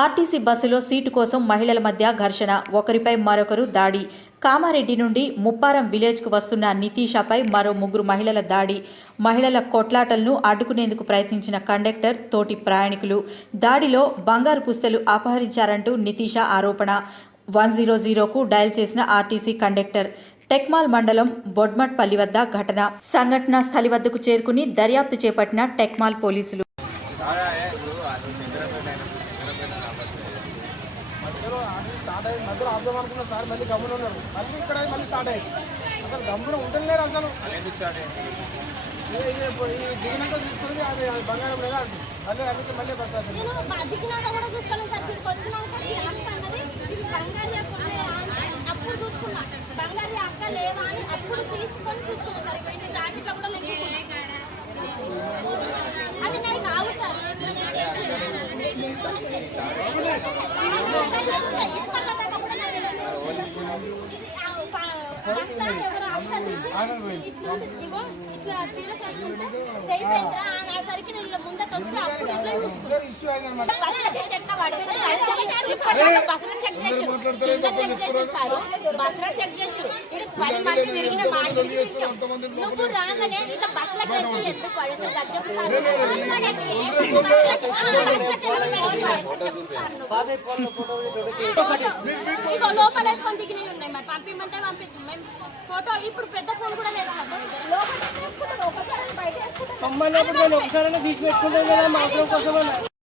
RTC బస్సులో seat కోసం మహిళల మధ్య ఘర్షణ ఒకరిపై మరొకరు దాడి. కామారెడ్డి నుండి ముప్పారం విలేజ్కు వస్తున్న నితీషాపై మరో ముగ్గురు మహిళల దాడి. మహిళల కొట్లాటలను అడ్డుకునేందుకు ప్రయత్నించిన కండక్టర్ తోటి ప్రయాణికులు. దాడిలో బంగారు పుస్తలు అపహరించారంటూ నితీష ఆరోపణ. వన్ జీరో జీరోకు డయల్ చేసిన ఆర్టీసీ కండక్టర్. టెక్మాల్ మండలం బొడ్మట్పల్లి వద్ద ఘటన. సంఘటనా స్థలి వద్దకు చేరుకుని దర్యాప్తు చేపట్టిన టెక్మాల్ పోలీసులు. మధ్యలో ఆటలు స్టార్ట్ అయ్యింది మధ్యలో ఆపుదాం అనుకున్న సార్ మళ్ళీ గమ్మున ఉన్నారు. మళ్ళీ ఇక్కడ మళ్ళీ స్టార్ట్ అయ్యింది అసలు గమ్మున ఉండలేరు అసలు. ఈ- ఈ దిగినాక తీసుకుని అది బంగారం లేదా మళ్ళీ అందుకే మళ్ళీ బస్ ముందట వచ్చి అప్పుడు ఇట్లా చూసుకున్నా చెక్ చేసి కింద చెక్ చేసి సారు. బస్సులో చెక్ చేసి ఇక్కడ పది మంది తిరిగిన మా ఇంటికి తీసుకున్నాం. నువ్వు రాగానే ఇట్లా బస్సులకు వచ్చి ఎందుకు పడేసి గజ్జపు సార్. ఇగో లోపల వేసుకొని దిగినవి ఉన్నాయి మరి. పంపిమంటే పంపిస్తాం. మేము ఫోటో ఇప్పుడు పెద్ద ఫోన్ కూడా లేదు సార్ మా దగ్గర. లోపల వేసుకుంటారు ఒకసారి బయట వేసుకుంటారు సంబంధం ఒకసారి తీసి పెట్టుకుంటాం కదా మా అవసరం కోసం